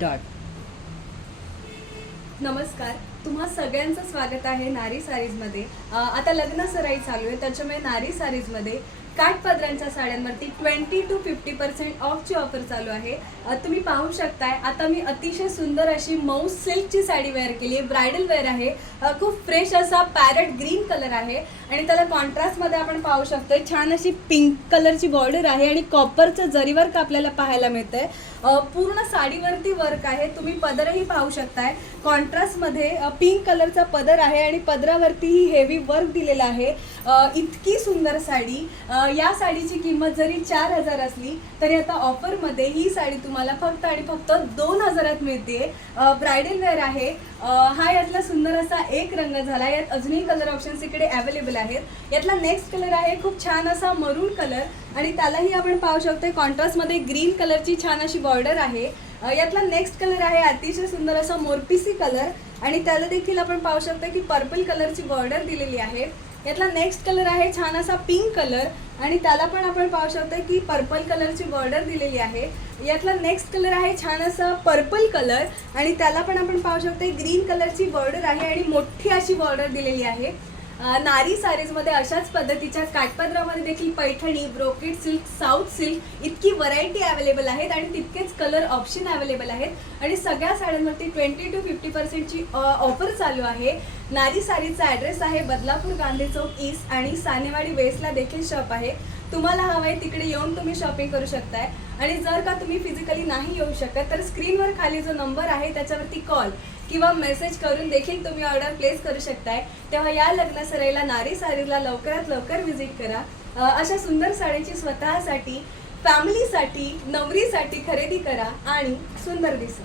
Start नमस्कार तुम्हा सगळ्यांचं स्वागत आहे नारी सारीजमध्ये. आता लग्न सराई चालू आहे त्याच्यामुळे नारी सारीजमध्ये काठपदरांच्या साड्यांवरती ट्वेंटी टू फिफ्टी पर्सेंट ऑफची ऑफर चालू आहे. तुम्ही पाहू शकताय आता मी अतिशय सुंदर अशी मऊ सिल्कची साडी वेअर केली आहे. ब्रायडल वेअर आहे. खूप फ्रेश असा पॅरेट ग्रीन कलर आहे. आणि त्याला कॉन्ट्रास्टमध्ये आपण पाहू शकतोय छान अशी पिंक कलरची बॉर्डर आहे आणि कॉपरचं जरीवर्क आपल्याला पाहायला मिळतंय. पूर्ण साडीवरती वर्क आहे. तुम्ही पदरही पाहू शकताय. कॉन्ट्रास्टमध्ये पिंक कलरचा पदर आहे आणि पदरावरतीही हेवी वर्क दिलेला आहे. इतकी सुंदर साडी. या साडीची किंमत जरी चार हजार असली तरी आता ऑफरमध्ये ही साडी तुम्हाला फक्त आणि फक्त दोन हजारात मिळते. ब्रायडल वेअर आहे. हा यातला सुंदर असा एक रंग झाला. यात अजूनही कलर ऑप्शन्स इकडे अवेलेबल आहेत. यातला नेक्स्ट कलर आहे खूप छान असा मरून कलर आणि त्यालाही आपण पाहू शकतो कॉन्ट्रास्टमध्ये ग्रीन कलरची छान अशी बॉर्डर आहे. यातला नेक्स्ट कलर आहे अतिशय सुंदर असा मोरपिसी कलर आणि त्याला देखील आपण पाहू शकतो की पर्पल कलरची बॉर्डर दिलेली आहे. यातला नेक्स्ट कलर आहे छान असा पिंक कलर आणि त्याला पण आपण पाहू शकतो की पर्पल कलरची बॉर्डर दिलेली आहे. यातला नेक्स्ट कलर आहे छान असा पर्पल कलर आणि त्याला पण आपण पाहू शकतो ग्रीन कलरची बॉर्डर आहे आणि मोठी अशी बॉर्डर दिलेली आहे. नारी सारीजमध्ये अशाच पद्धतीच्या काठपदरामध्ये देखील Paithani brocade silk south silk इतकी व्हरायटी अवेलेबल आहेत आणि तितकेच कलर ऑप्शन अवेलेबल आहेत. आणि सगळ्या साड्यांवरती ट्वेंटी टू फिफ्टी पर्सेंटची ऑफर चालू आहे. नारी सारीचा ॲड्रेस आहे बदलापूर गांधी चौक ईस्ट आणि सानेवाडी वेस्टला देखील शॉप आहे. तुम्हाला हवं आहे तिकडे येऊन तुम्ही शॉपिंग करू शकताय. आणि जर का तुम्ही फिजिकली नाही येऊ शकत तर स्क्रीनवर खाली जो नंबर आहे त्याच्यावरती कॉल किंवा मेसेज करून देखील तुम्ही ऑर्डर प्लेस करू शकताय. तेव्हा या लग्न सराईला नारी सारीला लवकरात लवकर व्हिजिट करा. अशा सुंदर साडीची स्वतःसाठी फॅमिलीसाठी नवरीसाठी खरेदी करा आणि सुंदर दिसा.